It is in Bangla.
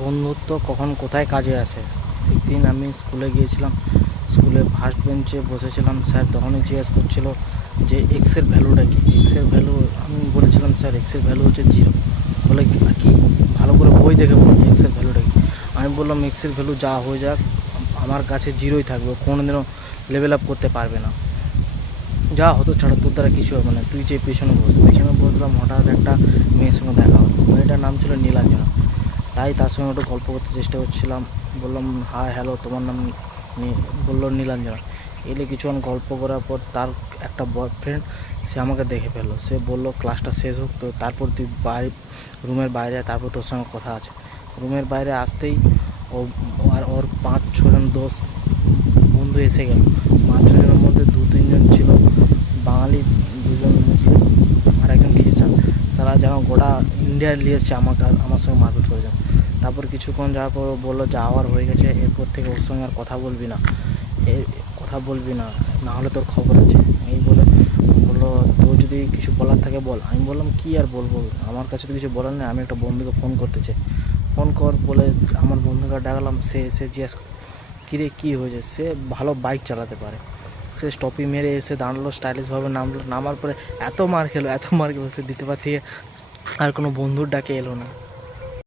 বন্ধুত্ব কখন কোথায় কাজে আসে। একদিন আমি স্কুলে গিয়েছিলাম, স্কুলে ফার্স্ট বেঞ্চে বসেছিলাম। স্যার তখনই জিজ্ঞেস করছিল যে এক্সের ভ্যালুটা কি। এক্সের ভ্যালু আমি বলেছিলাম স্যার এক্সের ভ্যালু হচ্ছে 0। বলে কি ভালো করে বই দেখে বল এক্সের ভ্যালুটা কি। আমি বললাম এক্সের ভ্যালু যা হয়ে যাক আমার কাছে 0ই থাকবে, কোনোদিনও লেভেল আপ করতে পারবে না। যা হতো ছাড়া, তোর দ্বারা কিছু হবে না, তুই যে পেছনে বসলাম। হঠাৎ একটা মেয়ের সঙ্গে দেখা হলো। মেয়েটার নাম ছিল নীলাঞ্জনা। তাই তার সঙ্গে একটু গল্প করতে চেষ্টা করছিলাম। বললাম হাই হ্যালো, তোমার নাম? বললো নীলাঞ্জনা। এলে কিছুক্ষণ গল্প করার পর তার একটা বয়ফ্রেন্ড সে আমাকে দেখে ফেললো। সে বললো ক্লাসটা শেষ হোক, তো তারপর তুই রুমের বাইরে, তারপর তোর সঙ্গে কথা আছে। রুমের বাইরে আসতেই ও আর ওর 5-6 জন দোস্ত বন্ধু এসে গেল। 5-6 জনের মধ্যে 2-3 জন ছিল বাঙালি, 2জন মুসলিম আর একজন খ্রিস্টান। তারা যেন গোটা ইন্ডিয়া নিয়ে এসছে আমার সঙ্গে মারপিট করে যান। তারপর কিছুক্ষণ যাওয়ার পর বললো যা হওয়ার হয়ে গেছে, এরপর থেকে ওর সঙ্গে আর কথা বলবি না, না হলে তোর খবর আছে। এই বলে বললো তোর যদি কিছু বলার থাকে বল। আমি বললাম কি আর বলবো, আমার কাছে তো কিছু বলার নেই, আমি একটা বন্ধুকে ফোন করতে চাই। ফোন কর বলে আমার বন্ধুকে ডাকলাম। সে এসে জিজ্ঞেস কিরে কী হয়েছে। সে ভালো বাইক চালাতে পারে। সে স্টপি মেরে এসে দাঁড়ালো, স্টাইলিশভাবে নামলো। নামার পরে এত মার খেলো সে দ্বিতীয়বার থেকে আর কোনো বন্ধুর ডাকে এলো না।